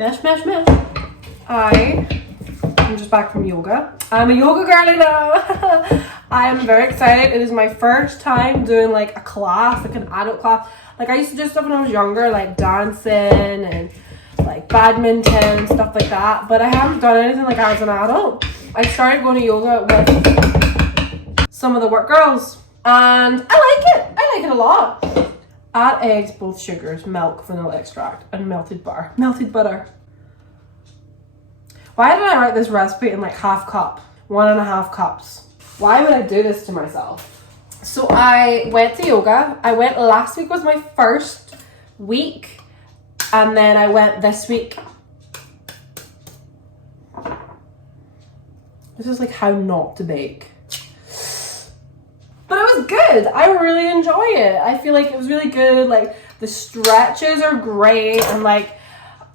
Mesh, mesh, mesh. I'm just back from yoga. I'm a yoga girly now. I'm very excited. It is my first time doing like a class, like an adult class. Like I used to do stuff when I was younger, like dancing and like badminton and stuff like that. But I haven't done anything like as an adult. I started going to yoga with some of the work girls and I like it. I like it a lot. Add eggs, both sugars, milk, vanilla extract, and melted butter. Melted butter. Why did I write this recipe in like half cup? 1.5 cups. Why would I do this to myself? So I went to yoga. I went last week was my first week. And then I went this week. This is like how not to bake. But it was good. I really enjoy it. I feel like it was really good. Like the stretches are great. And like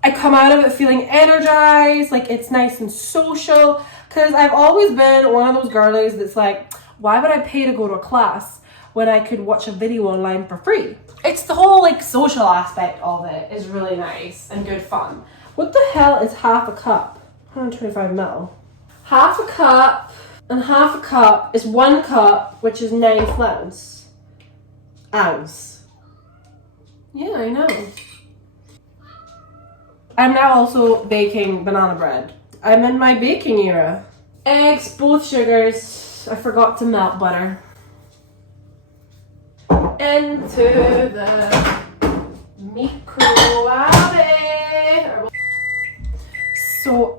I come out of it feeling energized. Like it's nice and social. Because I've always been one of those girlies that's like, why would I pay to go to a class when I could watch a video online for free? It's the whole like social aspect of it is really nice and good fun. What the hell is half a cup? 125 ml. Half a cup and half a cup is 1 cup, which is 9 ounce. Yeah, I know. I'm now also baking banana bread. I'm in my baking era. Eggs, both sugars. I forgot to melt butter. Into the microwave. So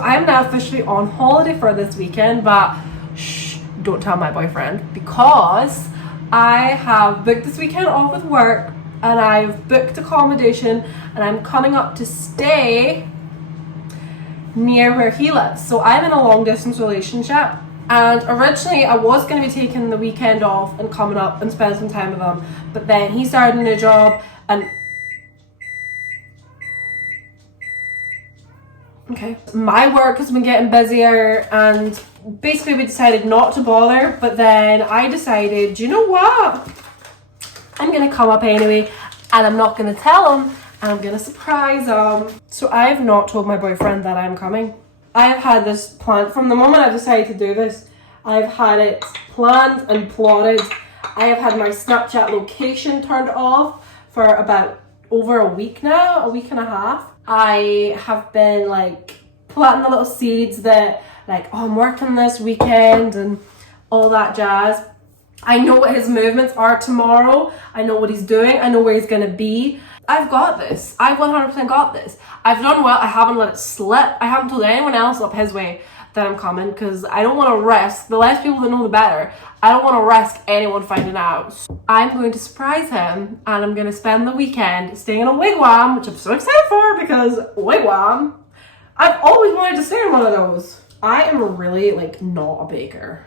I'm now officially on holiday for this weekend, but shh, don't tell my boyfriend, because I have booked this weekend off with work and I've booked accommodation and I'm coming up to stay near where he lives. So I'm in a long distance relationship, and originally I was going to be taking the weekend off and coming up and spending some time with him, but then he started a new job and my work has been getting busier, and basically we decided not to bother. But then I decided, you know what, I'm gonna come up anyway and I'm not gonna tell him and I'm gonna surprise him. So I have not told my boyfriend that I'm coming. I have had this planned from the moment I decided to do this. I've had it planned and plotted. I have had my Snapchat location turned off for about over a week now, a week and a half. I have been like planting the little seeds that like, oh, I'm working this weekend and all that jazz. I know what his movements are tomorrow. I know what he's doing. I know where he's gonna be. I've got this. I've 100% got this. I've done well. I haven't let it slip. I haven't told anyone else up his way that I'm coming, because I don't want to risk, the less people that know the better. I don't want to risk anyone finding out. So I'm going to surprise him and I'm going to spend the weekend staying in a wigwam, which I'm so excited for, because wigwam, I've always wanted to stay in one of those. I am really like not a baker.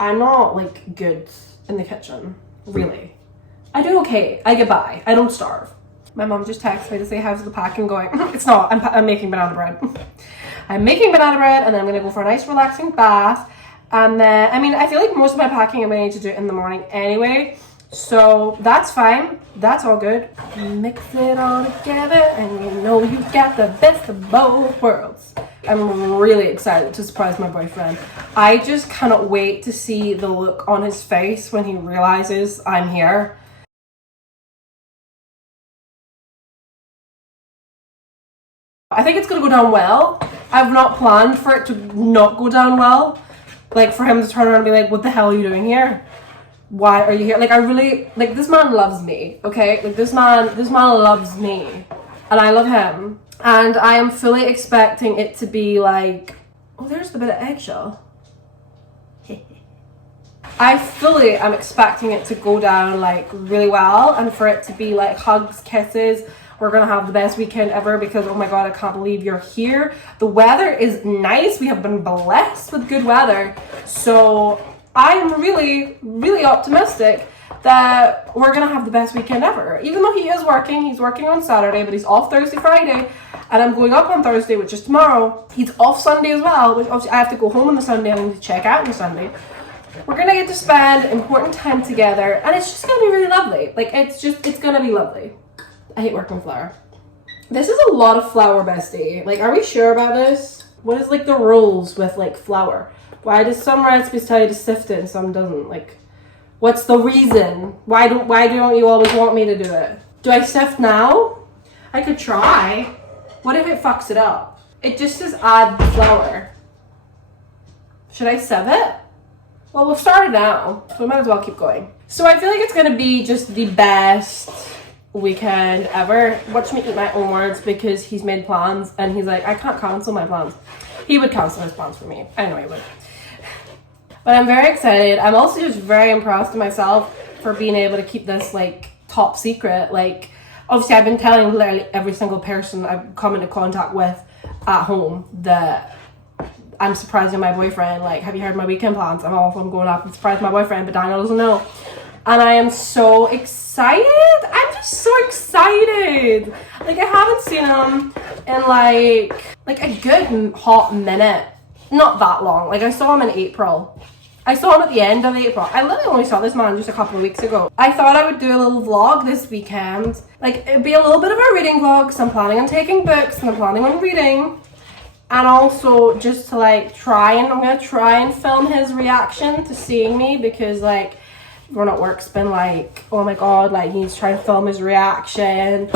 I'm not like good in the kitchen, really. I do okay. I get by. I don't starve. My mom just texted me to say how's the packing going. It's not. I'm making banana bread. I'm making banana bread and then I'm going to go for a nice relaxing bath. And then, I mean, I feel like most of my packing I'm going to need to do it in the morning anyway. So that's fine. That's all good. Mix it all together and you know you got the best of both worlds. I'm really excited to surprise my boyfriend. I just cannot wait to see the look on his face when he realizes I'm here. I think it's going to go down well. I've not planned for it to not go down well. Like for him to turn around and be like, what the hell are you doing here? Why are you here? Like I really, like this man loves me, okay? Like this man loves me and I love him. And I am fully expecting it to be like, oh, there's the bit of eggshell. I fully am expecting it to go down like really well and for it to be like hugs, kisses. We're gonna have the best weekend ever because, oh my god, I can't believe you're here. The weather is nice. We have been blessed with good weather. So I'm really, really optimistic that we're gonna have the best weekend ever. Even though he is working, he's working on Saturday, but he's off Thursday, Friday, and I'm going up on Thursday, which is tomorrow. He's off Sunday as well, which obviously I have to go home on the Sunday and I need to check out on the Sunday. We're gonna get to spend important time together and it's just gonna be really lovely. Like it's gonna be lovely. I hate working with flour. This is a lot of flour, bestie. Like, are we sure about this? What is like the rules with like flour? Why does some recipes tell you to sift it and some doesn't? Like, what's the reason? Why don't you always want me to do it? Do I sift now? I could try. What if it fucks it up? It just says add flour. Should I sieve it? Well, we've started now, so we might as well keep going. So I feel like it's gonna be just the best weekend ever. Watch me eat my own words, because he's made plans and he's like, I can't cancel my plans. He would cancel his plans for me. I know he would. But I'm very excited. I'm also just very impressed with myself for being able to keep this like top secret. Like, obviously I've been telling literally every single person I've come into contact with at home that I'm surprising my boyfriend. Like, have you heard my weekend plans? I'm off, I'm going up and surprise my boyfriend, but Daniel doesn't know. And I am so excited. I'm just so excited. Like, I haven't seen him in like a good hot minute. Not that long. Like, I saw him in April. I saw him at the end of April. I literally only saw this man just a couple of weeks ago. I thought I would do a little vlog this weekend. Like, it'd be a little bit of a reading vlog, because I'm planning on taking books and I'm planning on reading. And also just to like I'm gonna try and film his reaction to seeing me, because like everyone at work's been like, oh my god, like he's trying to film his reaction.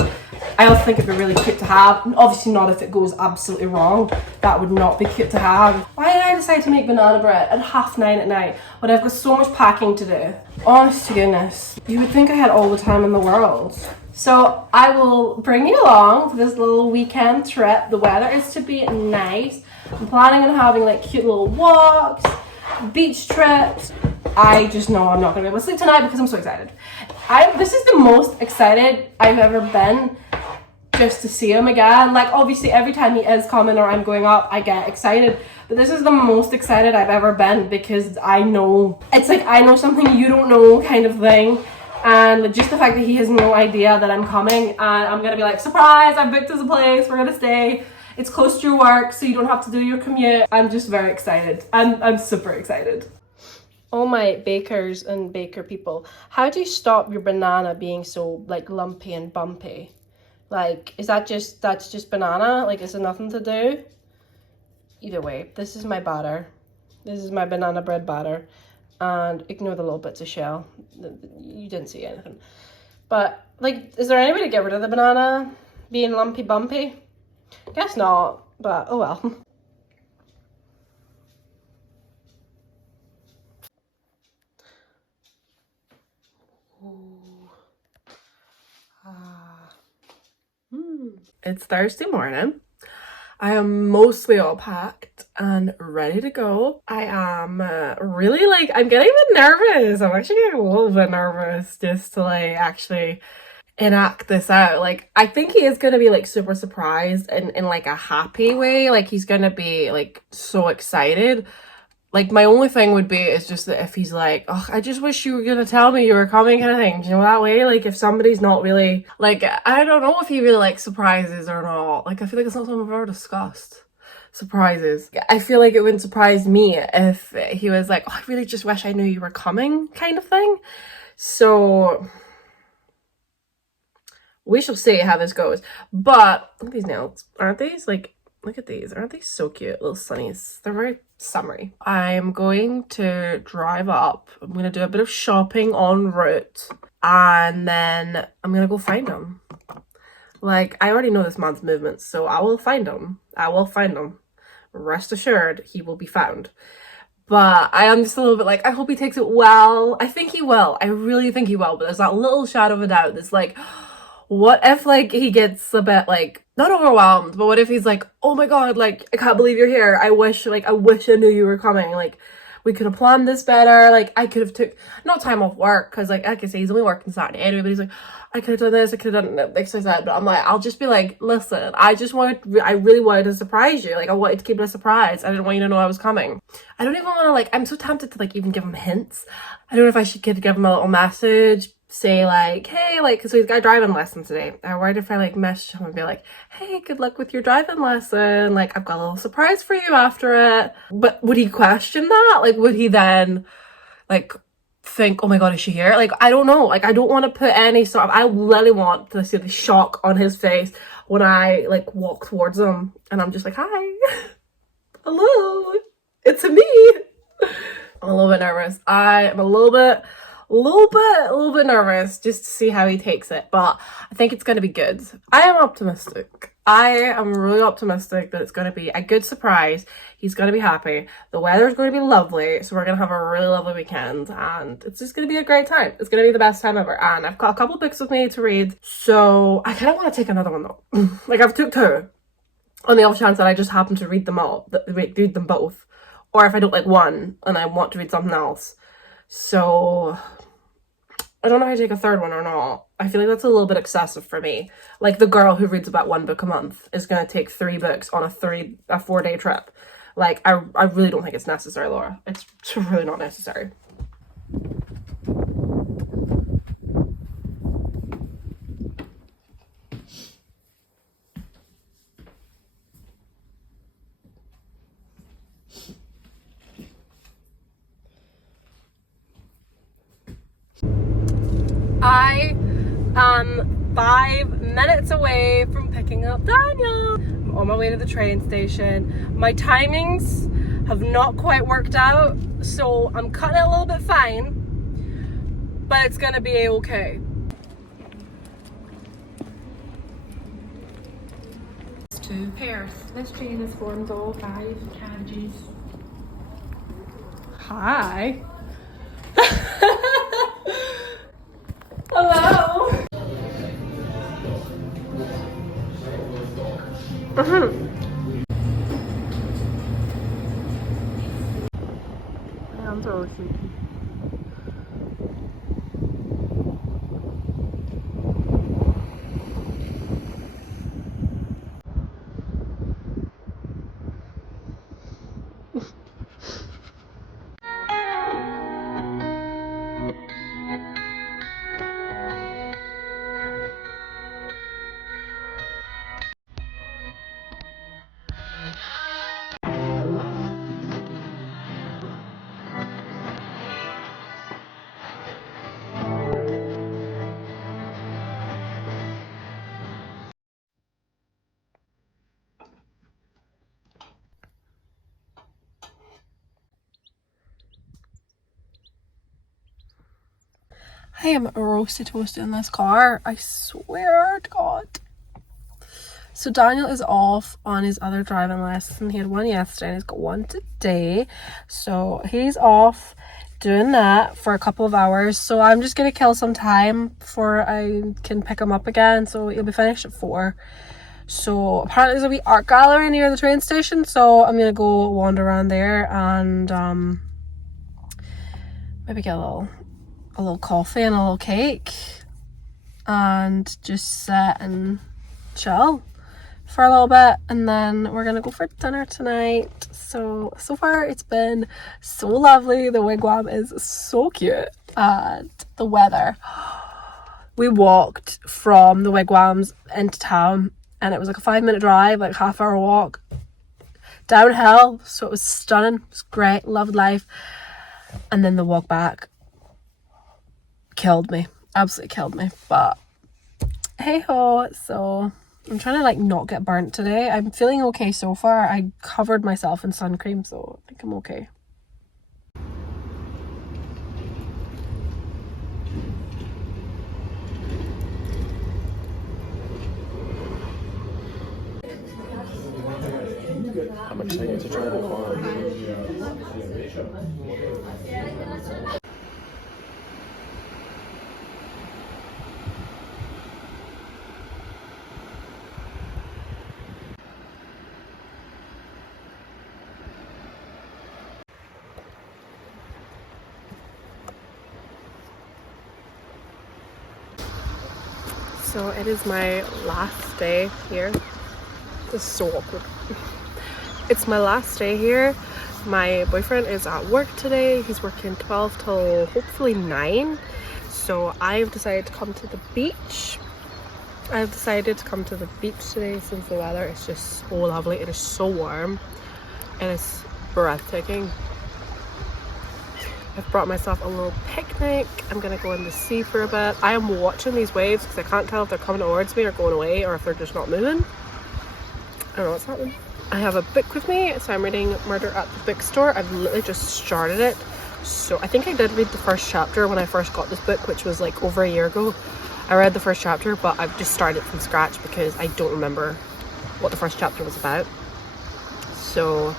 I also think it'd be really cute to have. Obviously not if it goes absolutely wrong. That would not be cute to have. Why did I decide to make banana bread at 9:30 at night when I've got so much packing to do? Honest to goodness. You would think I had all the time in the world. So I will bring you along for this little weekend trip. The weather is to be nice. I'm planning on having like cute little walks, beach trips. I just know I'm not gonna be able to sleep tonight because I'm so excited. This is the most excited I've ever been just to see him again. Like, obviously every time he is coming or I'm going up, I get excited. But this is the most excited I've ever been, because I know, it's like I know something you don't know kind of thing. And just the fact that he has no idea that I'm coming, and I'm gonna be like, surprise, I booked us a place, we're gonna stay. It's close to your work, so you don't have to do your commute. I'm just very excited. I'm super excited. Oh my bakers and baker people, how do you stop your banana being so like lumpy and bumpy? Like, that's just banana? Like, is there nothing to do? Either way, this is my batter. This is my banana bread batter. And ignore the little bits of shell. You didn't see anything. But, like, is there any way to get rid of the banana being lumpy bumpy? Guess not, but oh well. It's Thursday morning. I am mostly all packed and ready to go. I am really like, I'm getting a bit nervous. I'm actually getting a little bit nervous just to like actually enact this out. Like, I think he is going to be like super surprised in like a happy way. Like, he's going to be like so excited. Like, my only thing would be is just that if he's like, oh, I just wish you were going to tell me you were coming kind of thing. Do you know that way? Like, if somebody's not really, like, I don't know if he really likes surprises or not. Like, I feel like it's not something we've ever discussed. Surprises. I feel like it wouldn't surprise me if he was like, oh, I really just wish I knew you were coming kind of thing. So we shall see how this goes. But look at these nails. Aren't these like, look at these. Aren't these so cute? Little sunnies. They're very summery. I'm going to drive up. I'm going to do a bit of shopping en route. And then I'm going to go find him. Like, I already know this man's movements, so I will find him. I will find him. Rest assured, he will be found. But I am just a little bit like, I hope he takes it well. I think he will. I really think he will. But there's that little shadow of a doubt that's like, what if like he gets a bit like, not overwhelmed, but what if he's like, oh my god, like, I can't believe you're here. I wish I knew you were coming. Like, we could have planned this better. Like, I could have took, not time off work, because like I can say he's only working Saturday anyway, but he's like, I could have done this, I could have done this, but I'm like, I'll just be like, listen, I really wanted to surprise you. Like, I wanted to keep it a surprise. I didn't want you to know I was coming. I don't even want to, like, I'm so tempted to like even give him hints. I don't know if I should give him a little message, say like, hey, like, because he's got a driving lesson today. I worried if I like message him and be like, hey, good luck with your driving lesson. Like, I've got a little surprise for you after it. But would he question that? Like, would he then like think, oh my god, is she here? Like, I don't know. Like, I don't want to put any sort of, I really want to see the shock on his face when I like walk towards them and I'm just like, hi, hello, it's me. I'm a little bit nervous. I am a little bit nervous just to see how he takes it, but I think it's going to be good. I am optimistic. I am really optimistic that it's going to be a good surprise. He's going to be happy. The weather's going to be lovely, so we're going to have a really lovely weekend, and it's just going to be a great time. It's going to be the best time ever, and I've got a couple books with me to read, so I kind of want to take another one though. Like, I've took two, on the off chance that I just happen to read them both, or if I don't like one and I want to read something else. So I don't know how to take a third one or not. I feel like that's a little bit excessive for me. Like, the girl who reads about one book a month is going to take 3 books on a 4-day trip. Like, I really don't think it's necessary, Laura. It's really not necessary. I am 5 minutes away from picking up Daniel. I'm on my way to the train station. My timings have not quite worked out, so I'm cutting it a little bit fine, but it's gonna be okay. It's 2 pairs. This train is formed all 5 carriages. Hi. Hello. I'm so sleepy. I am roasted toasted in this car. I swear to God. So Daniel is off on his other driving lesson. He had one yesterday and he's got one today. So he's off doing that for a couple of hours. So I'm just going to kill some time before I can pick him up again. So he'll be finished at 4. So apparently there's a wee art gallery near the train station. So I'm going to go wander around there and maybe get a little coffee and a little cake and just sit and chill for a little bit, and then we're gonna go for dinner tonight. So far it's been so lovely. The wigwam is so cute, and the weather. We walked from the wigwams into town and it was like a 5-minute drive, like half-hour walk downhill, so it was stunning. It was great, loved life. And then the walk back killed me, absolutely killed me, but hey ho. So I'm trying to like not get burnt today. I'm feeling okay so far. I covered myself in sun cream, so I think I'm okay. I'm excited to try the car. So it is my last day here. This is so awkward. It's my last day here. My boyfriend is at work today. He's working 12 till hopefully 9. So I've decided to come to the beach. I've decided to come to the beach today since the weather is just so lovely. It is so warm and it's breathtaking. I've brought myself a little picnic. I'm gonna go in the sea for a bit. I am watching these waves because I can't tell if they're coming towards me or going away or if they're just not moving. I don't know what's happening. I have a book with me, so I'm reading Murder at the Bookstore. I've literally just started it. So I think I did read the first chapter when I first got this book, which was like over a year ago. I read the first chapter, but I've just started from scratch because I don't remember what the first chapter was about. So,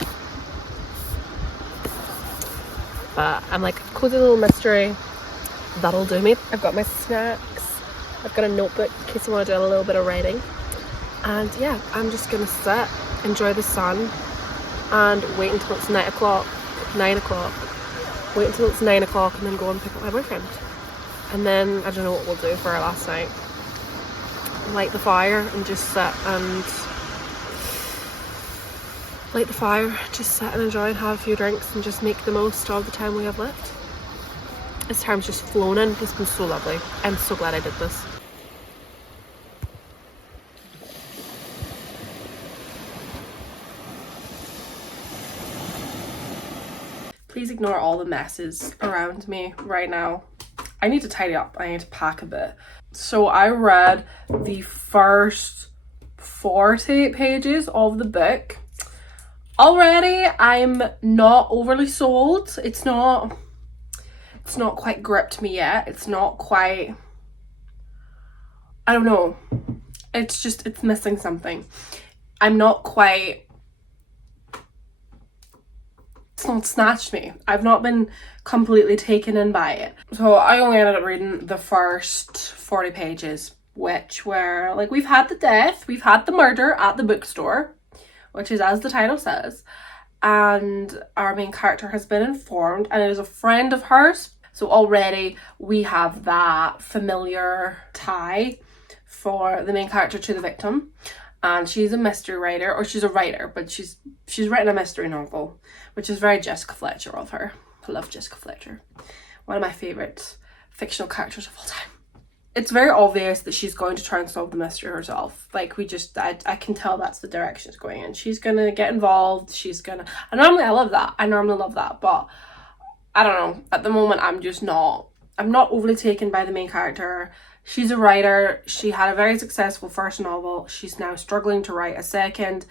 but I'm like, cozy little mystery. That'll do me. I've got my snacks. I've got a notebook in case I want to do a little bit of writing. And yeah, I'm just gonna sit, enjoy the sun, and wait until it's 9 o'clock. Wait until it's 9 o'clock and then go and pick up my boyfriend. And then I don't know what we'll do for our last night. Light the fire and just sit and enjoy and have a few drinks and just make the most of the time we have left. This time's just flown in. It's been so lovely. I'm so glad I did this. Please ignore all the messes around me right now. I need to tidy up. I need to pack a bit. So I read the first 40 pages of the book. Already I'm not overly sold. It's not quite gripped me yet. It's not quite, I don't know. It's missing something. I'm not quite, it's not snatched me. I've not been completely taken in by it. So I only ended up reading the first 40 pages, which were like, we've had the death, we've had the murder at the bookstore, which is as the title says, and our main character has been informed and it is a friend of hers. So already we have that familiar tie for the main character to the victim. And she's a mystery writer, or she's a writer, but she's written a mystery novel, which is very Jessica Fletcher of her. I love Jessica Fletcher. One of my favourite fictional characters of all time. It's very obvious that she's going to try and solve the mystery herself. Like, I can tell that's the direction it's going in. She's going to get involved. I love that. I normally love that, but I don't know. At the moment, I'm not overly taken by the main character. She's a writer. She had a very successful first novel. She's now struggling to write a second.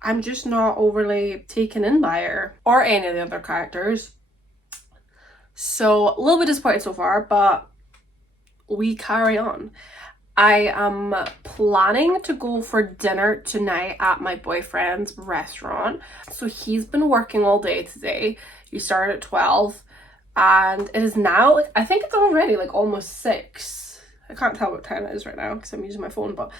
I'm just not overly taken in by her or any of the other characters. So a little bit disappointed so far, but we carry on. I am planning to go for dinner tonight at my boyfriend's restaurant. So he's been working all day today. He started at 12 and it is now, I think it's already like almost 6. I can't tell what time it is right now because I'm using my phone, but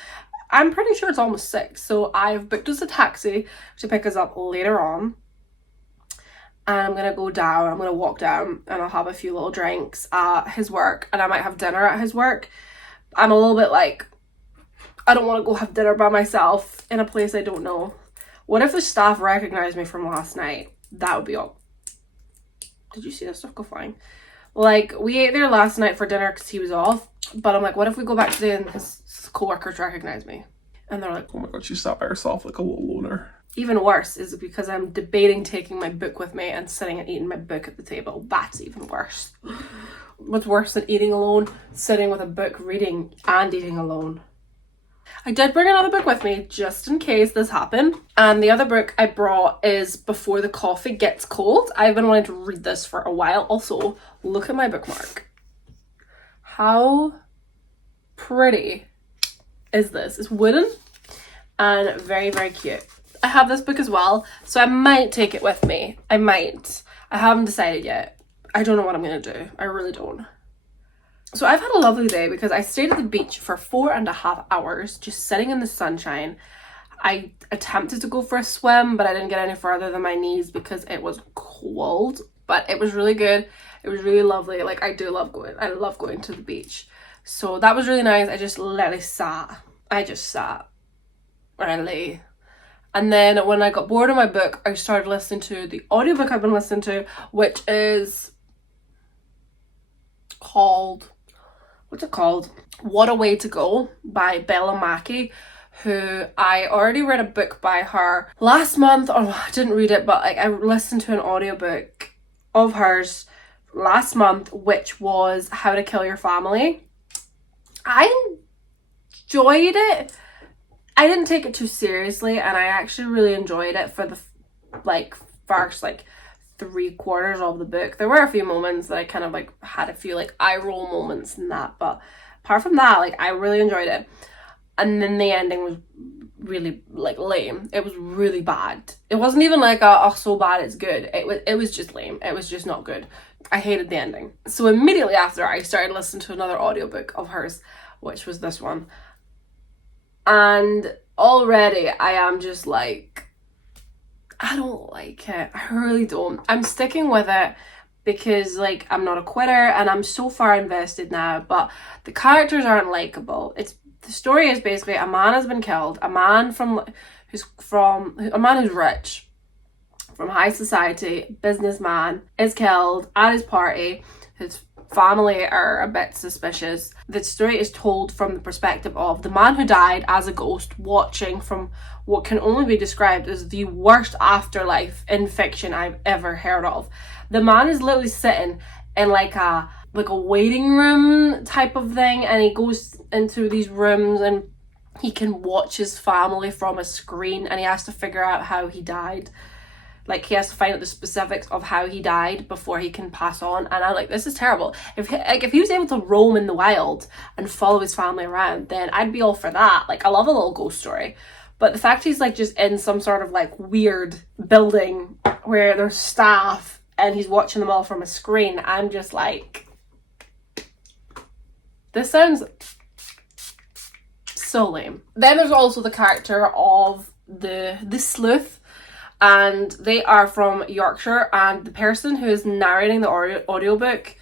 I'm pretty sure it's almost 6. So I've booked us a taxi to pick us up later on. And I'm going to go down, I'm going to walk down and I'll have a few little drinks at his work and I might have dinner at his work. I'm a little bit like, I don't want to go have dinner by myself in a place I don't know. What if the staff recognize me from last night? That would be all. Did you see that stuff go flying? Like, we ate there last night for dinner because he was off. But I'm like, what if we go back today and his co-workers recognize me? And they're like, Oh my god, she sat by herself like a little loner. Even worse is because I'm debating taking my book with me and sitting and eating my book at the table. That's even worse. What's worse than eating alone? Sitting with a book, reading and eating alone. I did bring another book with me just in case this happened. And the other book I brought is Before the Coffee Gets Cold. I've been wanting to read this for a while. Also, look at my bookmark. How pretty is this? It's wooden and very, very cute. I have this book as well, so I might take it with me. I might. I haven't decided yet. I don't know what I'm going to do. I really don't. So I've had a lovely day because I stayed at the beach for 4.5 hours, just sitting in the sunshine. I attempted to go for a swim, but I didn't get any further than my knees because it was cold, but it was really good. It was really lovely. Like, I love going to the beach. So that was really nice. I just literally sat. Or I lay. And then when I got bored of my book, I started listening to the audiobook I've been listening to, which is called, what's it called? What a Way to Go by Bella Mackie, who I already read a book by her last month. Oh, I didn't read it, but like I listened to an audiobook of hers last month, which was How to Kill Your Family. I enjoyed it. I didn't take it too seriously, and I actually really enjoyed it for the first 3/4 of the book. There were a few moments that I kind of had a few eye roll moments in that, but apart from that, I really enjoyed it. And then the ending was really lame. It was really bad. It wasn't even oh, so bad it's good. It was just lame. It was just not good. I hated the ending. So immediately after, I started listening to another audiobook of hers, which was this one. And already I am just I don't like it. I really don't. I'm sticking with it because I'm not a quitter and I'm so far invested now, but the characters aren't likable. The story is basically a man has been killed, a man who's rich, from high society, businessman, is killed at his party. His family are a bit suspicious. The story is told from the perspective of the man who died as a ghost, watching from what can only be described as the worst afterlife in fiction I've ever heard of. The man is literally sitting in a waiting room type of thing, and he goes into these rooms and he can watch his family from a screen, and he has to figure out how he died. He has to find out the specifics of how he died before he can pass on. And I'm this is terrible. If he was able to roam in the wild and follow his family around, then I'd be all for that. I love a little ghost story. But the fact he's just in some sort of weird building where there's staff and he's watching them all from a screen, I'm just this sounds so lame. Then there's also the character of the sleuth, and they are from Yorkshire, and the person who is narrating the audiobook,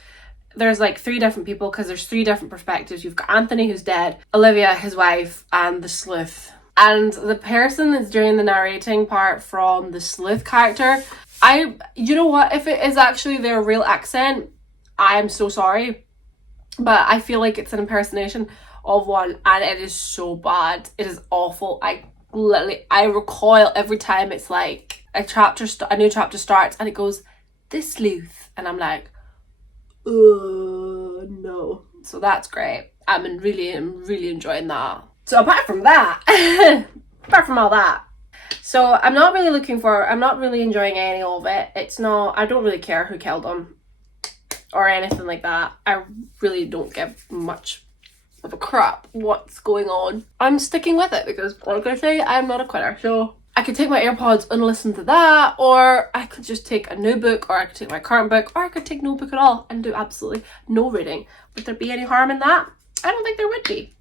there's 3 different people because there's 3 different perspectives. You've got Anthony, who's dead, Olivia, his wife, and the sleuth. And the person that's doing the narrating part from the sleuth character, you know what, if it is actually their real accent, I am so sorry, but I feel like it's an impersonation of one, and it is so bad. It is awful. I recoil every time it's a new chapter starts and it goes, "The sleuth," and I'm no. So that's great. I'm really enjoying that. So apart from all that, so I'm not really enjoying any of it. I don't really care who killed him or anything like that. I really don't give much of a crap what's going on. I'm sticking with it because, like I say, I'm not a quitter. So I could take my AirPods and listen to that, or I could just take a new book, or I could take my current book, or I could take no book at all and do absolutely no reading. Would there be any harm in that? I don't think there would be.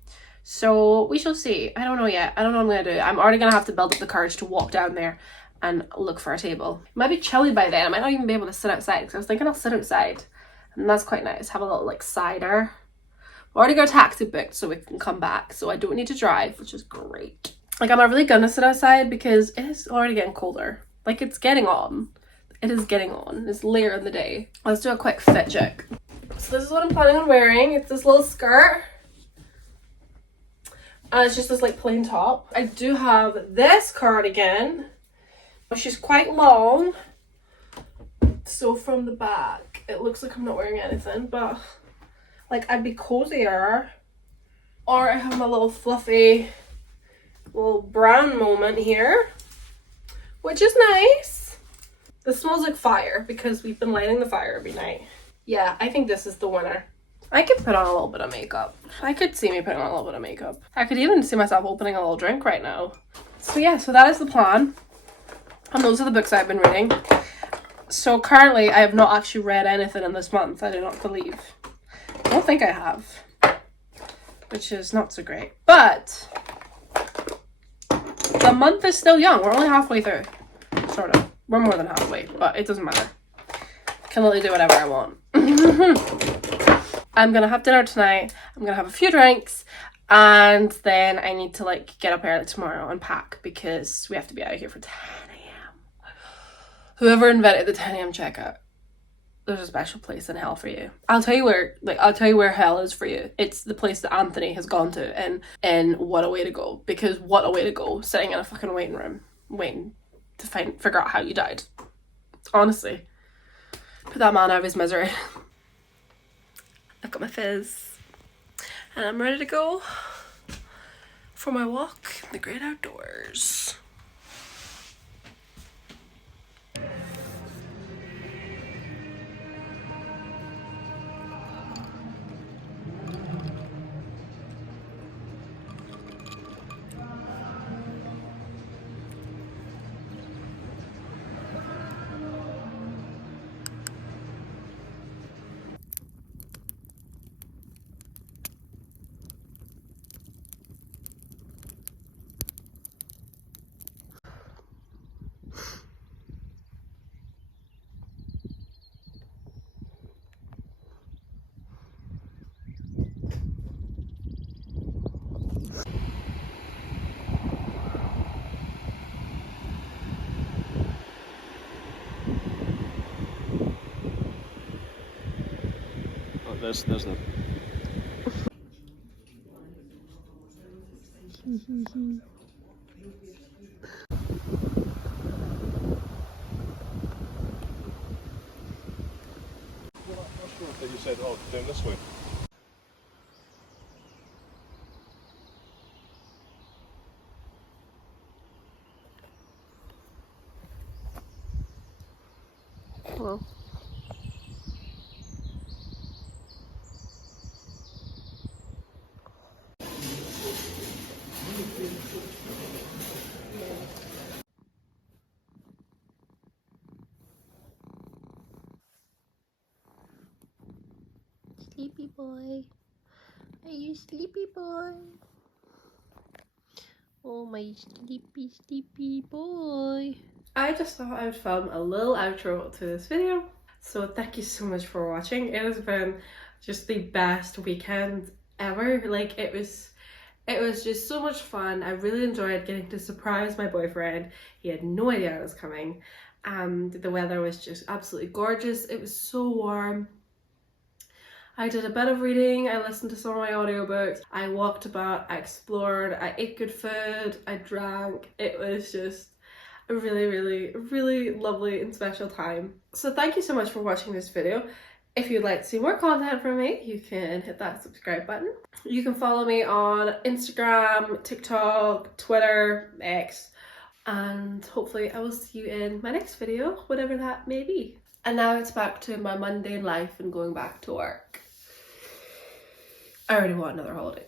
So we shall see. I don't know yet. I don't know what I'm going to do. I'm already going to have to build up the courage to walk down there and look for a table. It might be chilly by then. I might not even be able to sit outside, because I was thinking I'll sit outside. And that's quite nice. Have a little cider. I've already got a taxi booked so we can come back. So I don't need to drive, which is great. I'm not really going to sit outside because it is already getting colder. It's getting on. It is getting on. It's later in the day. Let's do a quick fit check. So this is what I'm planning on wearing. It's this little skirt. And it's just this plain top. I do have this cardigan, which is quite long. So from the back, it looks like I'm not wearing anything, but I'd be cozier. Or I have my little fluffy little brown moment here, which is nice. This smells like fire because we've been lighting the fire every night. Yeah, I think this is the winner. I could put on a little bit of makeup. I could see me putting on a little bit of makeup. I could even see myself opening a little drink right now. So yeah, so that is the plan. And those are the books I've been reading. So currently I have not actually read anything in this month, I do not believe. I don't think I have, which is not so great. But the month is still young. We're only halfway through, sort of. We're more than halfway, but it doesn't matter. I can literally do whatever I want. I'm gonna have dinner tonight. I'm gonna have a few drinks, and then I need to get up early tomorrow and pack because we have to be out of here for 10 a.m. Whoever invented the 10 a.m. checkout, there's a special place in hell for you. I'll tell you where hell is for you. It's the place that Anthony has gone to, and What a Way to Go. Because what a way to go, sitting in a fucking waiting room, waiting to figure out how you died. Honestly, put that man out of his misery. got my fizz, and I'm ready to go for my walk in the great outdoors. There's no. Restaurant that you said, oh, down this way. Hello. Sleepy boy. Are you sleepy boy? Oh, my sleepy boy. I just thought I would film a little outro to this video. So thank you so much for watching. It has been just the best weekend ever. Like it was just so much fun. I really enjoyed getting to surprise my boyfriend. He had no idea I was coming. And the weather was just absolutely gorgeous. It was so warm. I did a bit of reading, I listened to some of my audiobooks, I walked about, I explored, I ate good food, I drank. It was just a really lovely and special time. So thank you so much for watching this video. If you'd like to see more content from me, you can hit that subscribe button. You can follow me on Instagram, TikTok, Twitter, X, and hopefully I will see you in my next video, whatever that may be. And now it's back to my mundane life and going back to work. I already want another holiday.